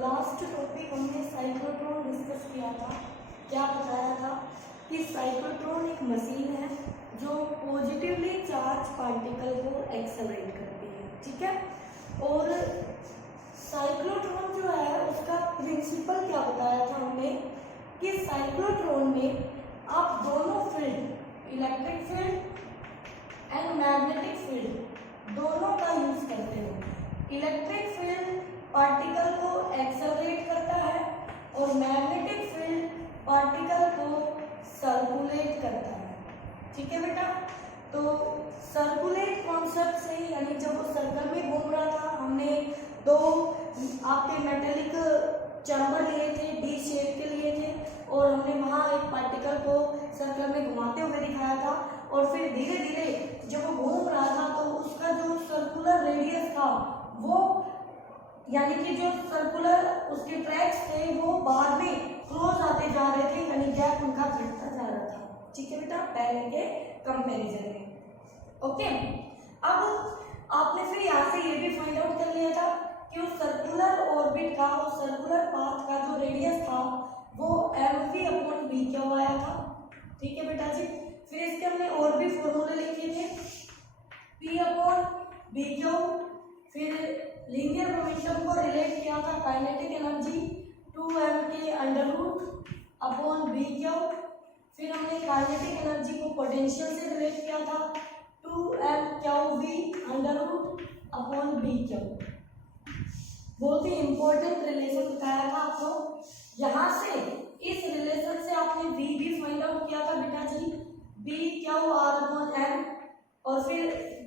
Last topic हमने cyclotron discuss किया था। क्या बताया था कि साइक्लोट्रॉन एक मशीन है जो पॉजिटिवली चार्ज पार्टिकल को एक्सेलरेट करती है, ठीक है। और साइक्लोट्रॉन जो है उसका प्रिंसिपल क्या बताया था हमने कि साइक्लोट्रॉन में आप दोनों field, electric field and magnetic field, दोनों का यूज करते हो। इलेक्ट्रिक फील्ड पार्टिकल को एक्सेलरेट करता है और मैग्नेटिक फील्ड पार्टिकल को सर्कुलेट करता है, ठीक है बेटा। तो सर्कुलेट कॉन्सेप्ट से, यानी जब वो सर्कल में घूम रहा था, हमने दो आपके मेटेलिक चैम्बर लिए थे, डी शेप के लिए थे, और हमने वहाँ एक पार्टिकल को सर्कल में घुमाते हुए दिखाया था। और फिर धीरे धीरे जब वो घूम रहा था तो उसका जो सर्कुलर रेडियस था, वो यानी कि जो सर्कुलर उसके ट्रैक्स थे वो बाद में क्लोज आते जा रहे थे, यानी गैप उनका घटता जा रहा था, ठीक है बेटा, पहले के कंपैरिजन में। ओके, अब आपने फिर यहाँ से ये भी फाइंड आउट कर लिया था कि उस सर्कुलर ऑर्बिट का, उस सर्कुलर पाथ का जो रेडियस था वो mv/v क्यों आया था, ठीक है बेटा जी। फिर इसके हमने और भी फॉर्मूले लिखे थे, p/v/q, फिर लीनियर मोमेंटम को रिलेट किया था काइनेटिक एनर्जी 2m/√v/q। फिर हमने काइनेटिक एनर्जी को पोटेंशियल से रिलेट किया था 2m/v/q। बहुत ही इंपॉर्टेंट रिलेशन बताया था आपको। यहाँ से इस रिलेशन से आपने v भी फाइंड आउट किया था बेटा जी, v/q/r/m, और फिर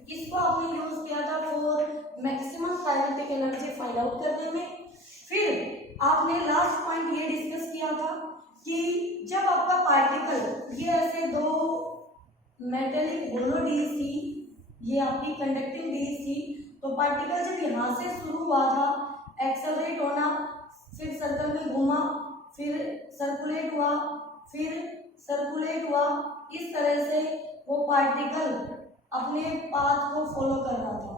इसको आपने यूज किया था for maximum kinetic energy find out करने में। फिर आपने लास्ट पॉइंट ये डिस्कस किया था कि जब आपका पार्टिकल, ये ऐसे दो मेटेलिक होलो डीज थी, ये आपकी कंडक्टिंग डीज थी, तो पार्टिकल जब यहाँ से शुरू हुआ था एक्सेलरेट होना, फिर सर्कल में घूमा, फिर सर्कुलेट हुआ, फिर सर्कुलेट हुआ, इस तरह से वो पार्टिकल अपने पाथ को फॉलो कर रहा था,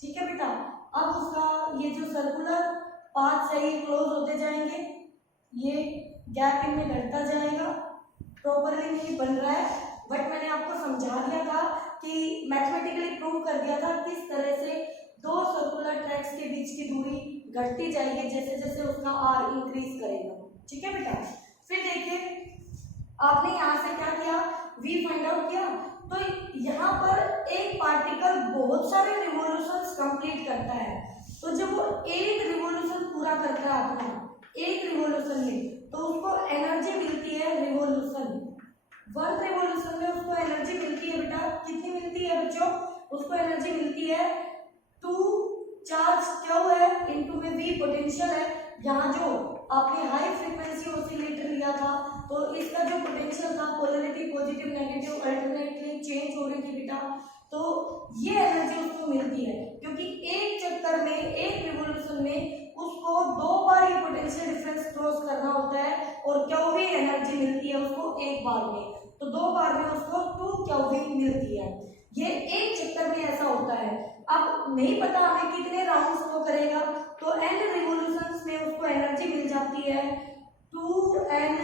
ठीक है बेटा। अब उसका ये जो सर्कुलर पाथ से ही क्लोज होते जाएंगे, ये गैप इनमें घटता जाएगा, प्रॉपरली नहीं बन रहा है, बट मैंने आपको समझा दिया था कि मैथमेटिकली प्रूव कर दिया था किस तरह से दो सर्कुलर ट्रैक्स के बीच की दूरी घटती जाएगी जैसे जैसे उसका आर इंक्रीज करेगा, ठीक है बेटा। फिर देखिए आपने यहाँ से क्या किया, v फाइंड आउट किया, तो यहाँ पर एक पार्टिकल बहुत सारे रिवॉल्यूशंस कंप्लीट करता है, तो जब वो एक रिवॉल्यूशन पूरा करता है अपना एक रिवॉल्यूशन में, तो उसको एनर्जी मिलती है रिवॉल्यूशन, 1 रिवॉल्यूशन में उसको एनर्जी मिलती है बेटा, कितनी मिलती है बच्चों, उसको एनर्जी मिलती है 2 चार्ज क्यों है इनटू में v पोटेंशियल है। यहाँ जो आपने हाई फ्रीक्वेंसी ऑसिलेटर लिया था तो इसका जो पोटेंशियल था, polarity positive negative alternately change हो रही थी बेटा, तो ये एनर्जी उसको मिलती है क्योंकि एक चक्कर में, एक रिवॉल्यूशन में उसको 2 बार ये पोटेंशियल डिफरेंस क्रॉस करना होता है, और क्यूवी एनर्जी मिलती है उसको एक बार में, तो 2 बार में उसको 2 क्यूवी मिलती है। ये एक चक्कर में ऐसा होता है। अब नहीं पता हमें कितने राउंड्स वो करेगा, तो एन रिवॉल्यूशंस में उसको एनर्जी मिल जाती है 2n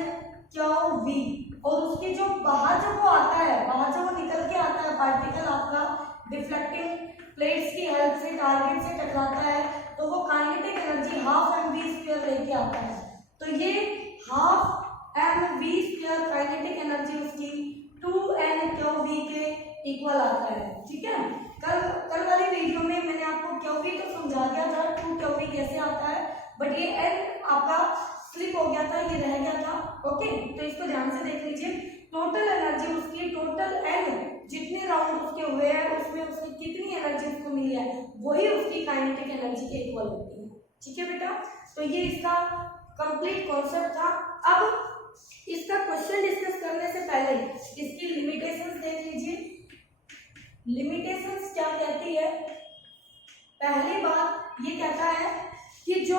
क्यूवी, और उसके जो बाहर जब वो आता है, बाहर जब वो निकल के आता है पार्टिकल आपका डिफ्लेक्टिंग प्लेट्स की हेल्प से टारगेट से टकराता है, तो वो काइनेटिक एनर्जी 12mv² लेके आता है। तो ये 12mv² काइनेटिक एनर्जी उसकी 2n क्यूवी के इक्वल आता है, ठीक है। कल वाली वीडियो में मैंने आपको क्यूवी तो समझा दिया था 2 क्यूवी कैसे आता है, बट ये एन आपका स्लिप हो गया था, ये रह गया था। ओके, तो इसको ध्यान से देख लीजिए, टोटल एनर्जी उसकी, टोटल एन जितने राउंड उसके हुए हैं उसमें उसकी कितनी एनर्जी उसको मिली है, वही उसकी काइनेटिक एनर्जी के इक्वल होती है, ठीक है बेटा। तो ये इसका कंप्लीट कॉन्सेप्ट था। अब इसका क्वेश्चन डिस्कस करने से पहले इसकी लिमिटेशंस देख लीजिए। लिमिटेशंस क्या कहती है, पहली बात ये कहता है कि जो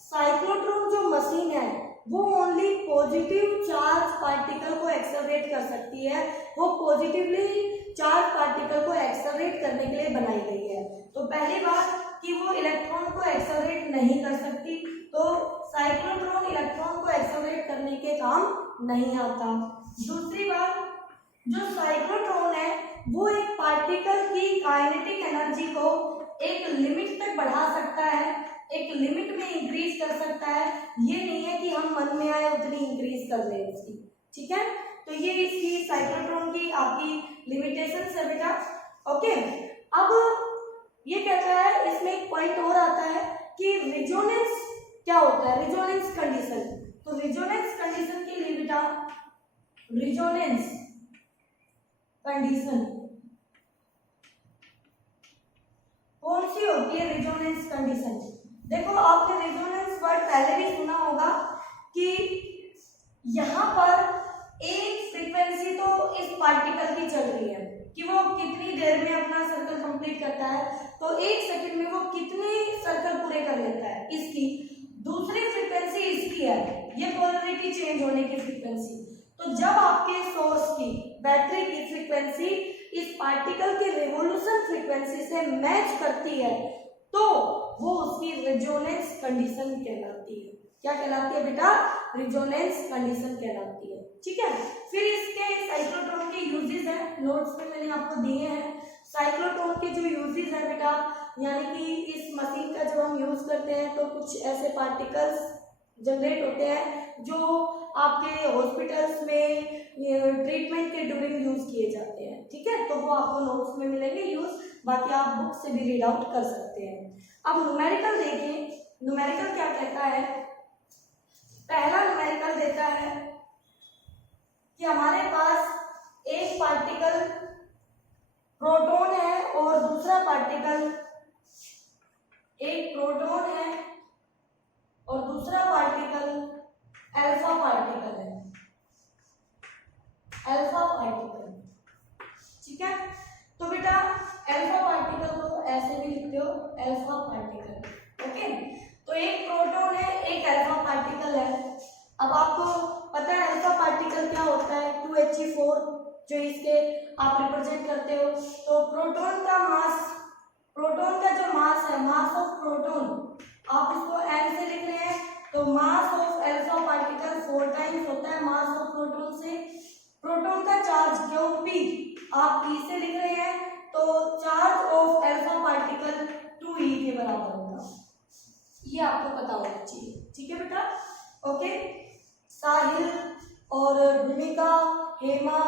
साइक्लोट्रॉन जो मशीन है वो ओनली पॉजिटिव चार्ज पार्टिकल को एक्सेलरेट कर सकती है, वो पॉजिटिवली चार्ज पार्टिकल को एक्सेलरेट करने के लिए बनाई गई है। तो पहली बात कि वो इलेक्ट्रॉन को एक्सेलरेट नहीं कर सकती, तो साइक्लोट्रॉन इलेक्ट्रॉन को एक्सेलरेट करने के काम नहीं आता। दूसरी बात, जो साइक्लोट्रॉन है वो एक पार्टिकल की काइनेटिक एनर्जी को एक लिमिट तक बढ़ा सकता है, एक लिमिट में इंक्रीज कर सकता है। ये नहीं है कि हम मन में आए उतनी इंक्रीज कर ले उसकी, ठीक है। तो ये इसकी साइक्लोट्रॉन की आपकी लिमिटेशंस है बेटा। ओके, अब ये कहता है, इसमें एक पॉइंट और आता है कि रिजोनेंस क्या होता है, रिजोनेंस कंडीशन। तो रिजोनेंस कंडीशन के लिए बेटा, रिजोनेंस कंडीशन कौन सी होती है? रिजोनेंस कंडीशन, देखो आपने रिजोनेंस वर्ड पहले भी सुना होगा कि यहाँ पर एक फ्रीक्वेंसी तो इस पार्टिकल की चल रही है कि वो कितनी देर में अपना सर्कल कंप्लीट करता है, तो एक सेकंड में वो कितने सर्कल पूरे कर लेता है इसकी। दूसरी फ्रीक्वेंसी इसकी है, ये पोलरिटी चेंज होने की फ्रीक्वेंसी। तो जब आपके सोर्स की, बैटरी की फ्रीक्वेंसी इस पार्टिकल के रिवोल्यूशन फ्रीक्वेंसी से मैच करती है तो वो उसकी रिजोनेंस कंडीशन कहलाती है। क्या कहलाती है बेटा? रिजोनेंस कंडीशन कहलाती है, ठीक है। फिर इसके साइक्लोट्रॉन के यूजेस हैं, नोट्स में मैंने आपको दिए हैं। साइक्लोट्रॉन के जो यूजेस हैं बेटा, यानी कि इस मशीन का जब हम यूज करते हैं तो कुछ ऐसे पार्टिकल्स जनरेट होते हैं जो आपके हॉस्पिटल्स में ट्रीटमेंट के ड्यूरिंग यूज किए जाते हैं, ठीक है। तो वो आपको नोट्स में मिलेंगे यूज, बाकी आप बुक से भी रीड आउट कर सकते हैं। अब न्यूमेरिकल देखिए, न्यूमेरिकल क्या कहता है? पहला न्यूमेरिकल देता है कि हमारे पास एक पार्टिकल प्रोटॉन है और दूसरा पार्टिकल, एक प्रोटॉन है और दूसरा पार्टिकल अल्फा पार्टिकल है, अल्फा पार्टिकल, ठीक है। तो बेटा अल्फा पार्टिकल को ऐसे भी लिखते हो, अल्फा पार्टिकल, ओके। तो एक प्रोटॉन है, एक अल्फा पार्टिकल है। अब आपको पता है अल्फा पार्टिकल क्या होता है? 2He4 जो इसके आप रिप्रेजेंट करते हो। तो प्रोटॉन का मास, प्रोटॉन का जो मास है, मास ऑफ प्रोटॉन, आप इसको m से लिख रहे हैं, तो मास ऑफ अल्फा पार्टिकल 4 टाइम्स होता है मास ऑफ प्रोटॉन से। प्रोटॉन का चार्ज Q आप P से लिख रहे हैं, तो charge of alpha particle 2E के बराबर होगा। ये आपको पता होना चाहिए, ठीक है बेटा। ओके, साहिल और भूमिका, हेमा,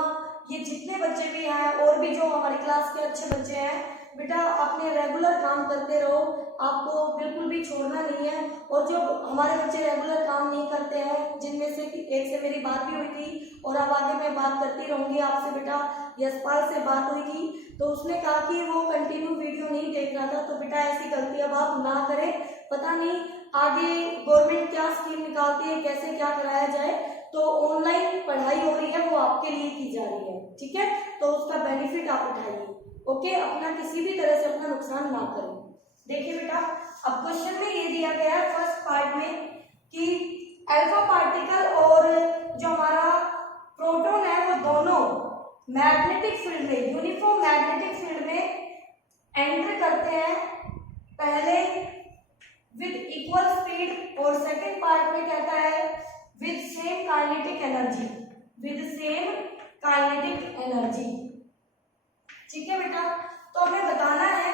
ये जितने बच्चे भी हैं और भी जो हमारी क्लास के अच्छे बच्चे हैं बेटा, अपने रेगुलर काम करते रहो, आपको बिल्कुल भी छोड़ना नहीं है। और जो हमारे बच्चे रेगुलर काम नहीं करते हैं, जिनमें से एक से मेरी बात भी हुई थी और अब आगे मैं बात करती रहूंगी आपसे बेटा, यशपाल से बात हुई थी, तो उसने कहा कि वो कंटिन्यू वीडियो नहीं देख रहा था। तो बेटा ऐसी गलती अब आप ना करें, पता नहीं आगे गवर्नमेंट क्या स्कीम निकालती है, कैसे क्या कराया जाए, तो ऑनलाइन पढ़ाई हो रही है वो आपके लिए की जा रही है, ठीक है। तो उसका बेनिफिट आप उठाइए, ओके। अपना किसी भी तरह से अपना नुकसान ना करें। देखिए बेटा, अब क्वेश्चन में ये दिया गया है फर्स्ट पार्ट में कि अल्फा पार्टिकल और जो हमारा प्रोटॉन है वो दोनों मैग्नेटिक फील्ड में, यूनिफॉर्म मैग्नेटिक फील्ड में एंटर करते हैं, पहले विद इक्वल स्पीड और सेकंड पार्ट में कहता है with same kinetic energy, with same kinetic energy, ठीक है बेटा। तो हमें बताना है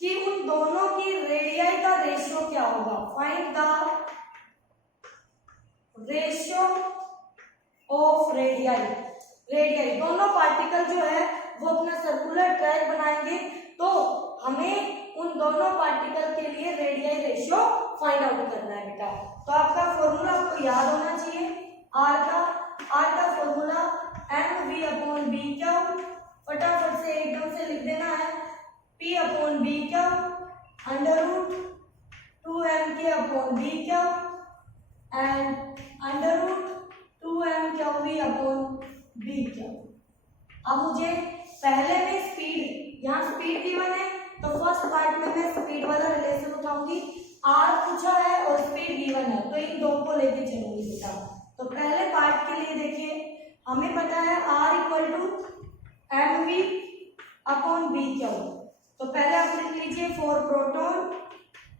कि उन दोनों की रेडियाई का रेशियो क्या होगा। Find the ratio of radii. Radii, दोनों पार्टिकल जो है वो अपना सर्कुलर ट्रैक बनाएंगे, तो हमें उन दोनों पार्टिकल के लिए रेडियाई रेशियो फाइंड आउट करना है बेटा। तो आपका फॉर्मूला आपको याद होना चाहिए, आर का फॉर्मूला mv/b², फटाफट से एकदम से लिख देना है, p/b² √2mk/b² एंड √2mqv/b²। अब मुझे पहले में स्पीड, यहाँ स्पीड गिवन है तो फर्स्ट पार्ट में मैं स्पीड वाला रिलेशन उठाऊंगी। आर पूछा है और स्पीड गिवन है तो इन दो को लेके चलूंगी बेटा। तो पहले पार्ट के लिए देखिए, हमें पता है R = mv/b²। तो पहले आप लिख लीजिए for proton,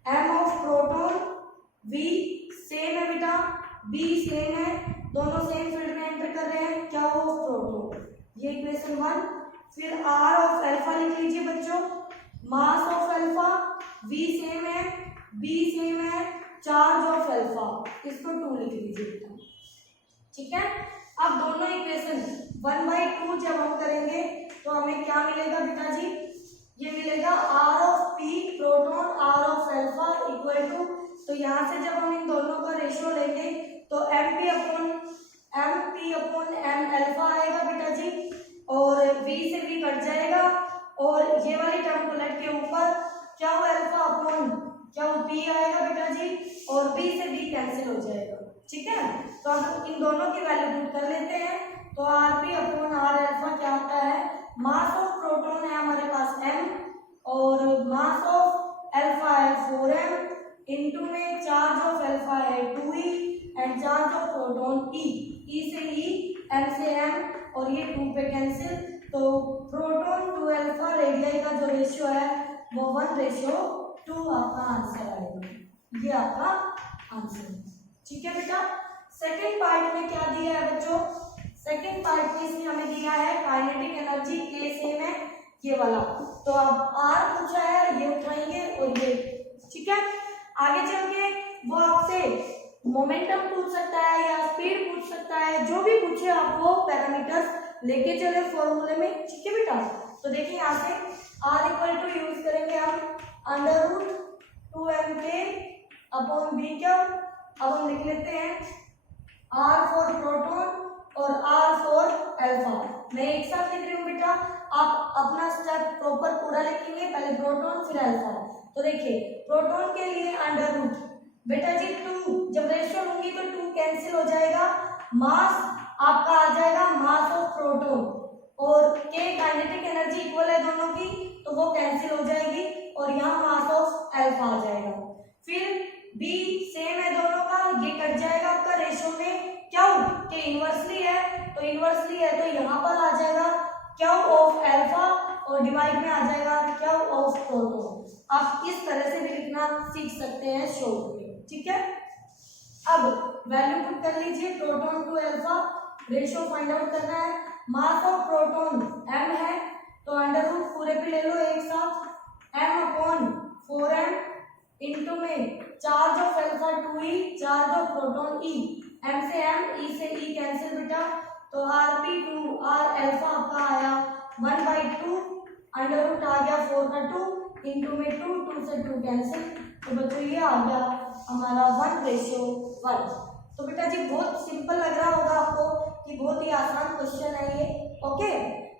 m of proton, v same है बेटा बी सेम है, दोनों सेम फील्ड में एंटर कर रहे हैं, क्या हो प्रोटॉन, ये इक्वेशन 1। फिर आर ऑफ अल्फा लिख लीजिए बच्चों, mass of alpha, V same है, बी सेम है, चार्ज ऑफ अल्फा, इसको 2 लिख लीजिए, ठीक है। अब दोनों इक्वेशन 1/2 जब हम करेंगे तो हमें क्या मिलेगा बेटा जी, ये मिलेगा R of P proton R of alpha equal to, तो यहाँ से जब हम इन दोनों का रेशियो लेंगे तो M P upon M alpha आएगा बेटा जी, और v से v कट जाएगा और ये वाली टर्म पलट के ऊपर क्या अल्फा अपॉन क्या p आएगा बेटा जी, और b से b कैंसिल हो जाएगा, ठीक है। तो हम इन दोनों की वैल्यू पुट कर लेते हैं, तो R P upon R alpha क्या होता है, मास ऑफ प्रोटॉन है हमारे पास m और मास ऑफ अल्फा है 4m, इनटू में चार्ज ऑफ अल्फा है 2e and charge of proton e से e, m से m, और ये 2 पे कैंसिल, तो प्रोटॉन टू अल्फा रेडियस का जो रेशियो है वो 1:2 आपका आंसर आएगा, ये आपका आंसर है, ठीक है बेटा। सेकंड पार्ट में क्या दिया है बच्चों, सेकंड पार्ट में इसने हमें दिया है काइनेटिक एनर्जी K सेम है ये वाला, तो अब R पूछा है, ये उठाएंगे और ये, ठीक है। आगे चल के वो आपसे मोमेंटम पूछ सकता है या स्पीड पूछ सकता है, जो भी पूछे आप वो पैरामीटर्स लेके चले फॉर्मूले में, ठीक है बेटा। तो देखिए यहाँ से R इक्वल टू यूज करेंगे हम √2mk अपॉन बी क्या, अब हम लिख लेते हैं R फॉर प्रोटॉन और R फॉर अल्फा, मैं एक साथ लिख रही हूँ बेटा, आप अपना स्टेप प्रॉपर पूरा लिखेंगे, पहले प्रोटॉन फिर अल्फा। तो देखिए प्रोटॉन के लिए √ बेटा जी 2, जब रेशियो लूंगी तो 2 कैंसिल हो जाएगा, मास आपका आ जाएगा मास ऑफ प्रोटॉन, और के काइनेटिक एनर्जी इक्वल है दोनों की तो वो कैंसिल हो जाएगी, और यहाँ मास ऑफ अल्फा आ जाएगा। फिर बी सेम है दोनों का, ये कट जाएगा आपका रेशियो में, क्यों के इनवर्सली है, तो इनवर्सली है तो यहाँ पर आ जाएगा क्यू ऑफ अल्फा और डिवाइड में आ जाएगा क्यू ऑफ प्रोटॉन। आप इस तरह से भी लिखना सीख सकते हैं शॉर्ट में, ठीक है। अब वैल्यू पुट कर लीजिए, proton to alpha ratio find out करना है, मास ऑफ प्रोटॉन m है तो √ पूरे पे ले लो एक साथ, m अपॉन 4m इनटू में charge of alpha 2e, charge of proton e, m से m, e से e कैंसिल बेटा, तो rp2 r अल्फा आपका आया 1/2, √ आ गया 4 का 2 इनटू में 2 से 2 कैंसिल, तो बच्चों ये आ गया हमारा 1:1। तो बेटा जी बहुत सिंपल लग रहा होगा आपको कि बहुत ही आसान क्वेश्चन है ये, ओके।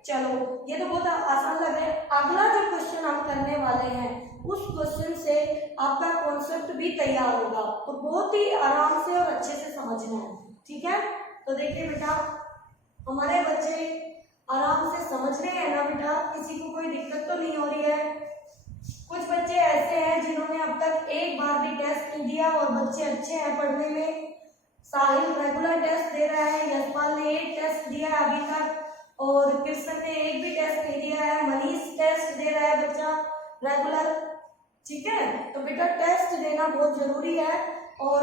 चलो ये तो बहुत आसान लग रहा है, अगला जो क्वेश्चन हम करने वाले हैं उस क्वेश्चन से आपका कॉन्सेप्ट भी तैयार होगा, तो बहुत ही आराम से और अच्छे से समझना है, ठीक है। तो देखिए बेटा हमारे बच्चे आराम से समझ रहे हैं ना बेटा, किसी को कोई दिक्कत तो नहीं हो रही है। कुछ बच्चे ऐसे हैं जिन्होंने अब तक एक बार भी टेस्ट नहीं दिया और बच्चे अच्छे हैं पढ़ने में, साहिल रेगुलर टेस्ट दे रहा है, यशपाल ने 1 टेस्ट दिया है अभी तक, और कृष्ण ने 1 भी टेस्ट नहीं दिया है, मनीष टेस्ट दे रहा है बच्चा रेगुलर, ठीक है। तो बेटा टेस्ट देना बहुत जरूरी है, और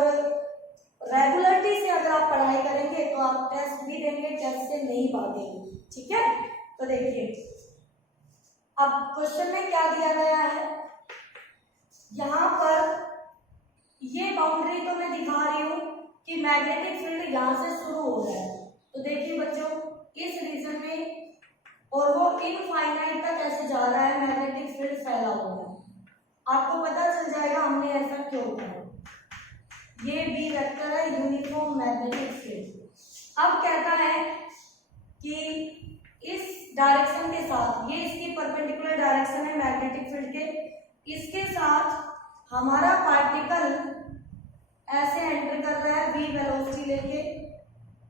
रेगुलरिटी से अगर आप पढ़ाई करेंगे तो आप टेस्ट भी देंगे, टेस्ट से नहीं भागेंगे, ठीक है। तो देखिए अब क्वेश्चन में क्या दिया गया है, यहाँ पर ये बाउंड्री तो मैं दिखा रही हूँ कि मैग्नेटिक फील्ड यहाँ से शुरू हो रहा है, तो देखिए बच्चों इस रीजन में, और वो इनफाइनाइट तक ऐसे जा रहा है, मैग्नेटिक फील्ड फैला हुआ है, आपको पता चल जाएगा हमने ऐसा क्यों किया। ये बी वेक्टर है यूनिफॉर्म मैग्नेटिक फील्ड। अब कहता है कि इस डायरेक्शन के साथ, ये इसकी परपेंडिकुलर डायरेक्शन है मैग्नेटिक फील्ड के, इसके साथ हमारा पार्टिकल ऐसे एंटर कर रहा है v वेलोसिटी लेके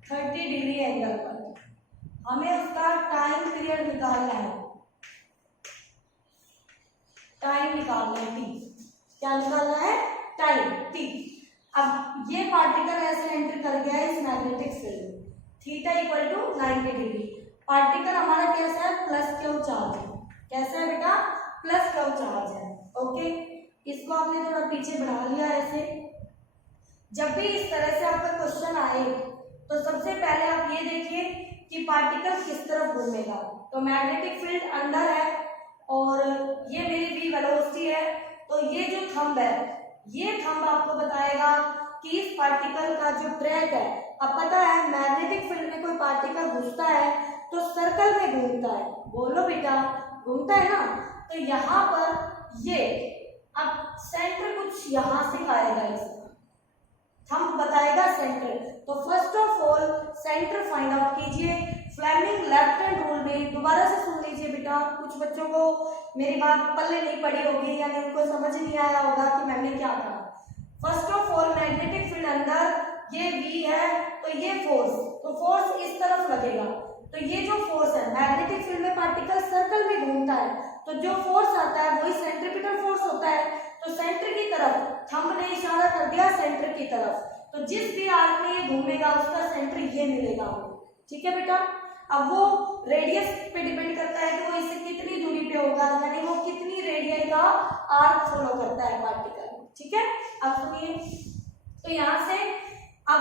30 डिग्री एंगल पर, हमें उसका टाइम पीरियड निकालना है, टाइम निकालना है t, क्या निकालना है टाइम t। अब ये पार्टिकल ऐसे एंटर कर गया है इस magnetic field, theta equal to 90 degree, particle हमारा कैसा है प्लस क्यू चार्ज है, कैसा है बेटा प्लस क्यू चार्ज है, ओके। इसको आपने थोड़ा पीछे बढ़ा लिया ऐसे, जब भी इस तरह से आपका क्वेश्चन आए तो सबसे पहले आप ये देखिए कि पार्टिकल किस तरफ घूमेगा। तो मैग्नेटिक फील्ड अंदर है और ये मेरी v वेलोसिटी है, तो ये जो थंब है, ये थंब आपको बताएगा कि इस पार्टिकल का जो ट्रैक है, अब पता है मैग्नेटिक फील्ड में कोई पार्टिकल घुसता है तो सर्कल में घूमता है, बोलो बेटा घूमता है ना। तो यहाँ पर ये अब सेंटर कुछ यहाँ से आएगा, इसका थंब बताएगा सेंटर। तो first of all centre find out कीजिए। फ्लेमिंग लेफ्ट हैंड रूल में दोबारा से सुन लीजिए बेटा, कुछ बच्चों को मेरी बात पल्ले नहीं पड़ी होगी, यानी उनको समझ नहीं आया होगा कि मैंने क्या कहा। First of all magnetic field अंदर, ये V है तो ये फोर्स, तो फोर्स इस तरफ लगेगा। तो ये जो फोर्स है, मैग्नेटिक फील्ड में पार्टिकल सर्कल में घूमता है, तो जो फोर्स आता है वही सेंट्रीपिटल फोर्स होता है। तो सेंटर की तरफ थंब ने इशारा कर दिया सेंटर की तरफ, तो जिस भी आर्क में ये घूमेगा उसका सेंटर ये मिलेगा। ठीक है बेटा, अब वो रेडियस पे डिपेंड करता है कि वो इससे कितनी दूरी पे होगा, यानी वो कितनी रेडियस का आर्क फॉलो करता है पार्टिकल। ठीक है, अब सुनिए, तो यहाँ से अब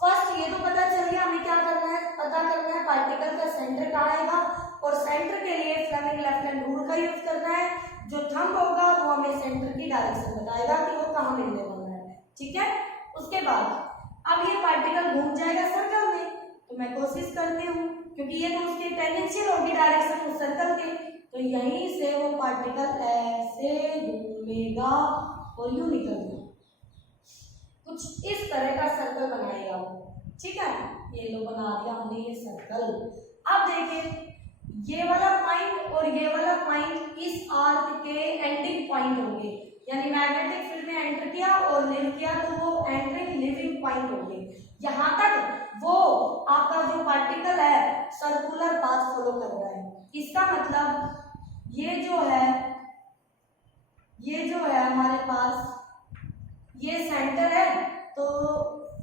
फर्स्ट ये तो पता चल गया हमें क्या करना है, पता करना है पार्टिकल का सेंटर कहाँ आएगा, और सेंटर के लिए फ्लेमिंग लेफ्ट हैंड रूल का यूज करना है। जो थंब होगा वो हमें सेंटर की डायरेक्शन बताएगा कि वो कहाँ मिलने वाला है। ठीक है, उसके बाद अब ये पार्टिकल घूम जाएगा सर्कल में, तो मैं कोशिश करती हूँ क्योंकि ये तो उसकी टेंजेंशियल होगी डायरेक्शन उस सर्कल के, तो यहीं से वो पार्टिकल ऐसे घूमेगा और यूं निकल जाएगा, कुछ इस तरह का सर्कल बनाएगा वो। ठीक है, ये लो बना दिया हमने ये सर्कल। अब देखिए ये वाला पॉइंट और ये वाला पॉइंट इस आर्क के एंडिंग पॉइंट होंगे, यानी मैग्नेटिक फील्ड में एंटर किया और लिव किया तो वो एंटरिंग लिविंग पॉइंट होंगे। यहाँ तक वो आपका जो पार्टिकल है सर्कुलर पाथ फॉलो कर रहा है। इसका मतलब ये जो है हमारे पास ये सेंटर है, तो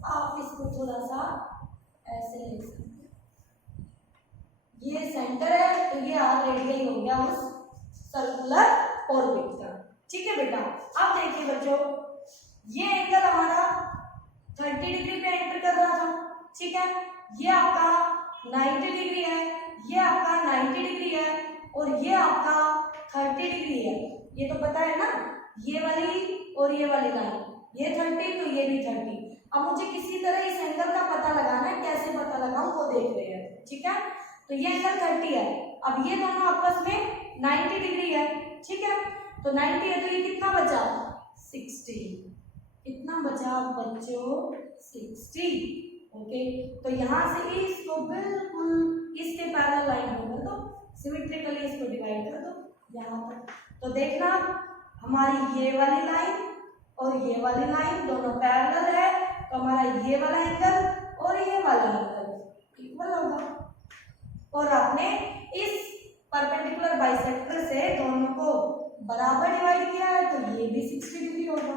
आप इसको थोड़ा सा ऐसे ले सकते हैं, ये सेंटर है तो ये आर रेडियस हो गया उस सर्कुलर ऑर्बिट का। ठीक है बेटा, अब देखिए बच्चों, ये एंगल हमारा 30 डिग्री पे एंटर कर रहा था। ठीक है, ये आपका 90 डिग्री है, ये आपका 90 डिग्री है और ये आपका 30 डिग्री है, ये तो पता है ना, ये वाली और ये वाली लाइन, ये 30 तो ये भी 30। अब मुझे किसी तरह इस एंगल का पता लगाना है, कैसे पता लगाऊं वो देख रहे हैं। ठीक है, तो ये एंगल 30 है, अब ये दोनों आपस में 90 डिग्री है। ठीक है, तो 90 है तो ये कितना बचा 60, कितना बचा बच्चों 60। ओके, तो यहाँ से इसको बिल्कुल इसके पैरेलल लाइन कर दो, सिमेट्रिकली इसको डिवाइड कर दो यहाँ तक। तो देखना हमारी ये वाली लाइन और ये वाली लाइन दोनों पैरेलल है, तो हमारा ये वाला एंगल और ये वाला एंगल इक्वल होगा। और आपने इस परपेंडिकुलर बाइसेक्टर से दोनों को बराबर डिवाइड किया है, तो ये भी 60 डिग्री होगा।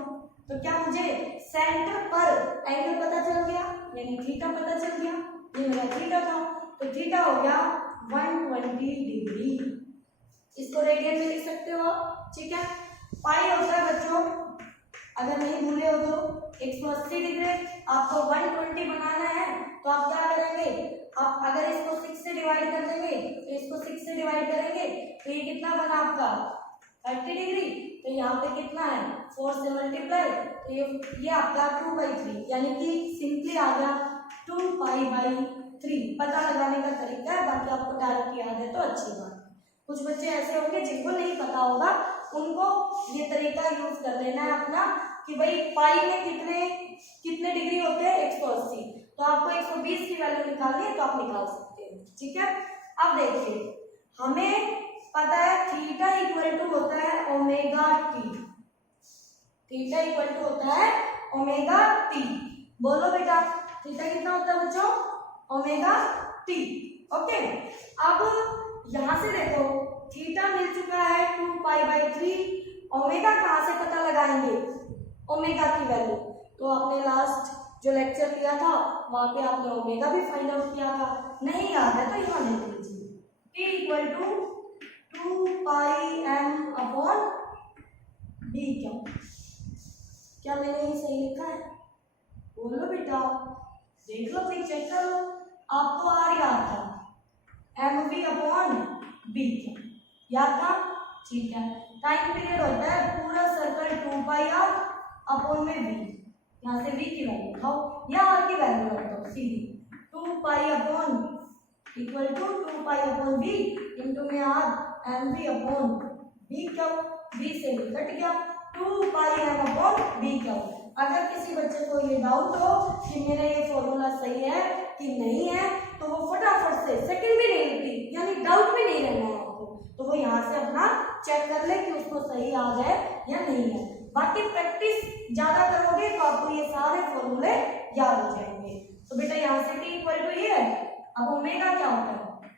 तो क्या मुझे सेंटर पर एंगल पता चल गया, यानी थीटा पता चल गया, ये मेरा थीटा था, तो थीटा हो गया 120 डिग्री। इसको रेडियन में लिख सकते हो आप। ठीक है, पाई होता है बच्चों, अगर नहीं भूले हो तो 180 डिग्री। आपको 120 बनाना है तो आप क्या करेंगे, आप अगर इसको 6 से डिवाइड कर देंगे तो इसको 6 से डिवाइड करेंगे तो ये कितना बना आपका 30 डिग्री। तो यहाँ पे कितना है 4 से मल्टीप्लाई, तो ये आपका 2/3, यानी कि सिंपली आ गया 2π/3। पता लगाने का तरीका है, बाकी आपको डायरेक्ट याद है तो अच्छी बात है। कुछ बच्चे ऐसे होंगे जिनको नहीं पता होगा, उनको ये तरीका यूज कर लेना है अपना कि भाई पाई में कितने डिग्री होते हैं 180, तो आपको 120 की वैल्यू निकालनी है तो आप निकाल सकते हैं। ठीक है, अब देखिए हमें पता है थीटा इक्वल टू होता है omega T, theta equal to होता है ओमेगा टी। बोलो बेटा थीटा कितना होता है बच्चों, ओमेगा टी। ओके, अब यहां से देखो थीटा मिल चुका है 2π/3, ओमेगा कहां से पता लगाएंगे, ओमेगा की वैल्यू तो आपने लास्ट जो लेक्चर लिया था वहां पे आपने ओमेगा भी फाइंड आउट किया था, नहीं याद है तो यहाँ लिख लीजिए T इक्वल टू 2πm/d। क्या मैंने ये सही लिखा है, बोलो बेटा, देख लो फिर चेक करो। आपको आर याद था, एम वी अपॉन बी याद था, ठीक है। टाइम पीरियड होता है पूरा सर्कल 2 पाई आर अपॉन में वी, यहाँ से वी की वैल्यू उठाओ या आर की वैल्यू रख दो सीधी, 2 pi upon equal to 2 pi upon V into में R M V upon B Q, B से भी कट गया, 2 pi M upon B Q. अगर किसी बच्चे को ये डाउट हो कि मेरा ये फॉर्मूला सही है कि नहीं है, तो वो फटाफट से सेकंड भी नहीं लगती, यानी डाउट भी नहीं रहना है आपको, तो वो यहाँ से अपना चेक कर ले कि उसको सही याद है या नहीं है। बाकी प्रैक्टिस ज्यादा करोगे तो आपको ये सारे फॉर्मूले याद हो जाएंगे। तो बेटा यहाँ से टी इक्वल टू ये है, अब ओमेगा क्या होता है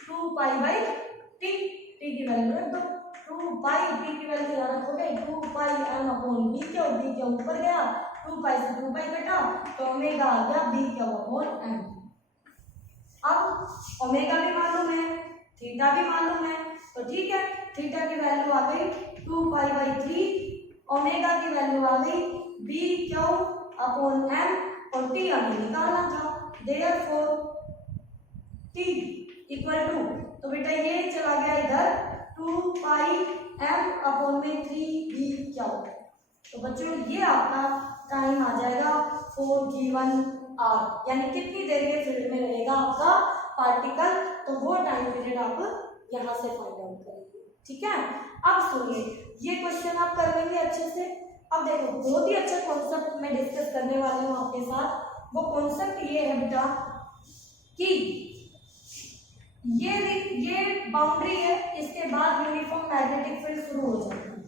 2 पाई बाई टी, टी की वैल्यू रख दो, 2 पाई टी की वैल्यू यहाँ रखोगे 2 pi M upon B Q, B Q ऊपर गया, 2 पाई से 2 पाई कटा तो ओमेगा आ गया बी क्यू अपॉन एम। अब ओमेगा भी मालूम है, थीटा भी मालूम है, तो ठीक है, थीटा की वैल्यू आ गई 2 पाई बाई 3, ओमेगा की वैल्यू आ गई बी क्यू अपॉन एम, और टी हमें निकालना था, देयरफॉर टी इक्वल टू, तो बेटा ये चला गया इधर 2 पाई एम अपॉन में 3 बी क्यू। तो बच्चों ये आपका टाइम आ जाएगा 4 गिवन आर, यानी कितनी देर के फील्ड में रहेगा आपका पार्टिकल, तो वो टाइम पीरियड आप यहाँ से फाइंड आउट करेंगे, ठीक है। अब सुनिए, ये क्वेश्चन आप कर लेंगे अच्छे से। अब देखो बहुत ही अच्छा कॉन्सेप्ट मैं डिस्कस करने वाली हूँ आपके साथ। वो कॉन्सेप्ट ये है बेटा कि ये बाउंड्री है, इसके बाद यूनिफॉर्म मैग्नेटिक फील्ड शुरू हो जाता है,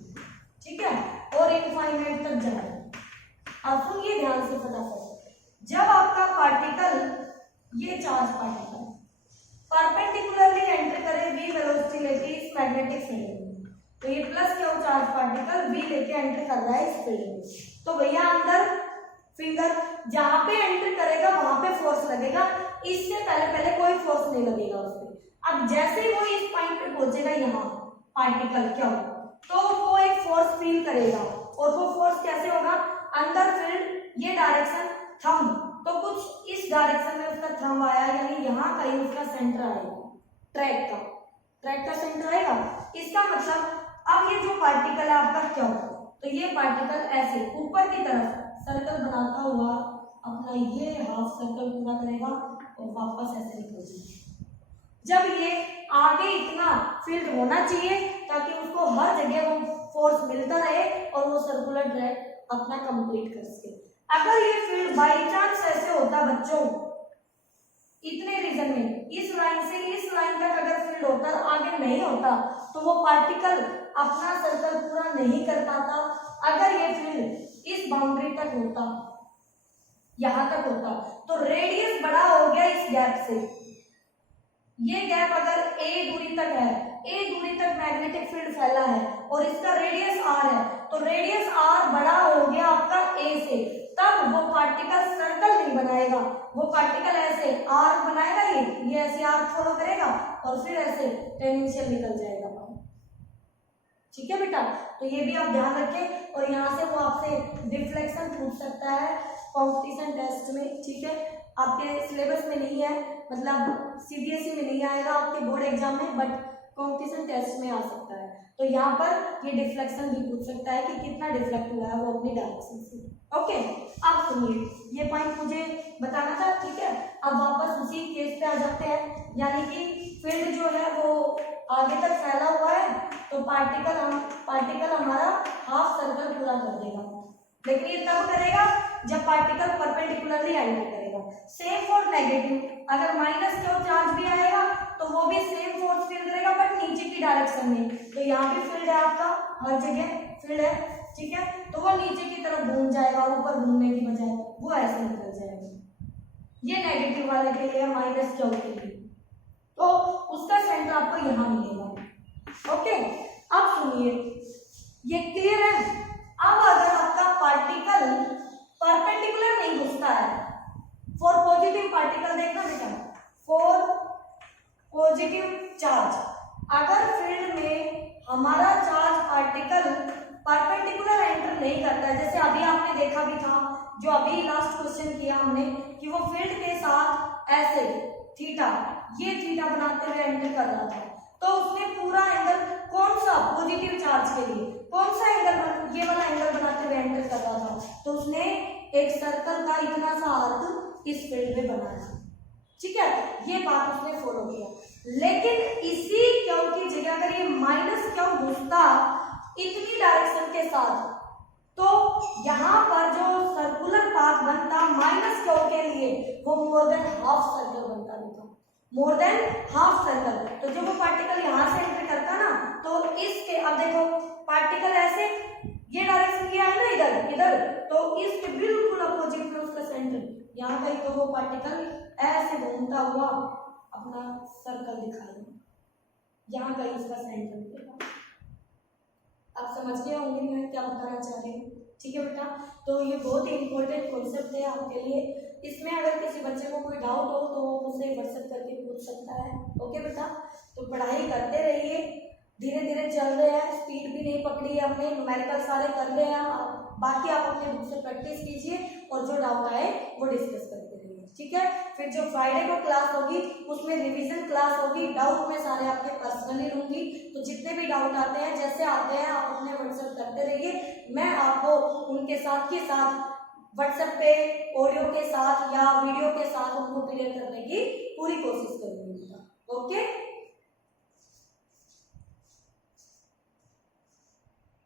ठीक है, और इनफाइनाइट तक जाएगा। अब सुनिए ध्यान से फटाफट, जब आपका पार्टिकल, ये चार्ज पार्टिकल परपेंडिकुलरली एंटर करे v वेलोसिटी लेके इस मैग्नेटिक फील्ड में, तो ये plus Q charge particle v लेके एंटर कर रहा है इस फील्ड में, तो भैया अंदर फिंगर जहां पे एंटर करेगा वहां पे फोर्स लगेगा, इससे पहले कोई फोर्स नहीं लगेगा उस पे। अब जैसे ही वो इस पॉइंट पे पहुंचेगा यहाँ पार्टिकल क्यों, तो वो एक फोर्स फील करेगा, और वो फोर्स कैसे होगा, अंदर फील्ड ये डायरेक्शन थंब, तो कुछ इस डायरेक्शन में उसका थंब आया, यानी यहाँ कहीं उसका सेंटर आएगा, ट्रैक का सेंटर आएगा। इसका मतलब अब ये जो पार्टिकल है आपका क्यों, तो ये पार्टिकल ऐसे ऊपर की तरफ सर्कल बनाता हुआ अपना ये हाफ सर्कल पूरा करेगा और वापस ऐसे निकल जाएगा। जब ये आगे इतना फील्ड होना चाहिए ताकि उसको हर जगह वो फोर्स मिलता रहे और वो सर्कुलर ट्रैक अपना कंप्लीट कर सके। अगर ये फील्ड बाई चांस ऐसे होता बच्चों, इतने रीजन में इस लाइन से इस लाइन तक अगर फील्ड होता आगे नहीं होता, तो वो पार्टिकल अपना सर्कल पूरा नहीं कर पाता। अगर ये फील्ड इस बाउंड्री तक होता, यहां तक होता, तो रेडियस बड़ा हो गया इस गैप से, ये गैप अगर a दूरी तक है, a दूरी तक मैग्नेटिक फील्ड फैला है और इसका रेडियस r है, तो रेडियस r बड़ा हो गया आपका a से, तब वो पार्टिकल सर्कल नहीं बनाएगा, वो पार्टिकल ऐसे r बनाएगा, ये ऐसे r फॉलो करेगा और फिर ऐसे टेंजेंशियल निकल जाएगा। ठीक है बेटा, तो ये भी आप ध्यान रखें। और यहाँ से वो आपसे डिफ्लेक्शन पूछ सकता है कंपटीशन टेस्ट में, ठीक है, आपके सिलेबस में नहीं है, मतलब सीबीएसई में नहीं आएगा आपके बोर्ड एग्जाम में, बट कंपटीशन टेस्ट में आ सकता है। तो यहाँ पर ये डिफ्लेक्शन भी पूछ सकता है कि कितना डिफ्लेक्ट हुआ है वो अपनी डायरेक्शन से। ओके, अब सुनिए, ये पॉइंट मुझे बताना था, ठीक है। अब वापस उसी केस पे आ जाते हैं, यानी कि फील्ड जो है वो आगे तक फैला हुआ है, तो पार्टिकल हमारा हाफ सर्कल पूरा कर देगा, लेकिन ये तब करेगा जब पार्टिकल परपेंडिकुलरली एंटर करेगा। सेम फॉर नेगेटिव, अगर माइनस क्यू चार्ज भी आएगा तो वो भी सेम फोर्स फील करेगा बट नीचे की डायरेक्शन में। तो यहाँ भी फील्ड है आपका, हर जगह फील्ड है, ठीक है, तो वो नीचे की तरफ घूम जाएगा, ऊपर घूमने की बजाय वो ऐसे निकल जाएगा। ये नेगेटिव वाले के लिए, माइनस क्यू के लिए, तो उसका सेंटर आपको यहाँ मिलेगा। ओके, अब सुनिए, ये क्लियर है। अब अगर आपका पार्टिकल परपेंडिकुलर नहीं घुसता है, फॉर पॉजिटिव पार्टिकल देखना बेटा, फॉर पॉजिटिव चार्ज, अगर फील्ड में हमारा चार्ज पार्टिकल परपेंडिकुलर एंटर नहीं करता है, जैसे अभी आपने देखा भी था जो अभी लास्ट क्वेश्चन किया हमने कि वो फील्ड के साथ ऐसे थीटा, ये थीटा बनाते हुए एंटर कर रहा था, तो उसने पूरा एंगल कौन सा पॉजिटिव चार्ज के लिए कौन सा एंगल, ये वाला एंगल बनाते हुए एंटर कर रहा था, तो उसने एक सर्कल का इतना सा आर्क इस फील्ड में बनाया। ठीक है, ये बात उसने फॉलो किया। लेकिन इसी क्यू की जगह अगर ये माइनस क्यू घुसता इतनी डायरेक्शन के साथ, तो यहाँ पर जो सर्कुलर पाथ बनता माइनस क्यू के लिए वो मोर देन हाफ सर्कल बनता था, मोर देन हाफ सर्कल। तो जब वो पार्टिकल यहाँ से एंटर करता ना, तो इसके, अब देखो पार्टिकल ऐसे, ये डायरेक्शन किया है ना इधर इधर, तो इसके बिल्कुल अपोजिट में उसका सेंटर यहाँ कहीं, तो वो पार्टिकल ऐसे घूमता हुआ अपना सर्कल दिखाएगा, यहाँ कहीं इसका सेंटर मिलेगा। आप समझ गए होंगे मैं क्या बताना चाह रही हूँ। ठीक है बेटा, तो ये बहुत ही इंपॉर्टेंट कॉन्सेप्ट है आपके लिए। इसमें अगर किसी बच्चे को कोई डाउट हो तो वो मुझसे व्हाट्सएप करके पूछ सकता है। ओके बेटा, तो पढ़ाई करते रहिए, धीरे धीरे चल रहे हैं, स्पीड भी नहीं पकड़ी है हमने, न्यूमेरिकल सारे कर रहे हैं हम। बाकी आप अपने बुक से प्रैक्टिस कीजिए और जो डाउट आए वो डिस्कस करते रहिए। ठीक है, फिर जो फ्राइडे को क्लास होगी उसमें रिवीजन क्लास होगी, डाउट में सारे आपके पर्सनली लूंगी, तो जितने भी डाउट आते हैं जैसे आते हैं आप अपने व्हाट्सएप करते रहिए, मैं आपको उनके साथ के साथ व्हाट्सएप पे ऑडियो के साथ या वीडियो के साथ उनको क्लियर करने की पूरी कोशिश करूंगी। ओके।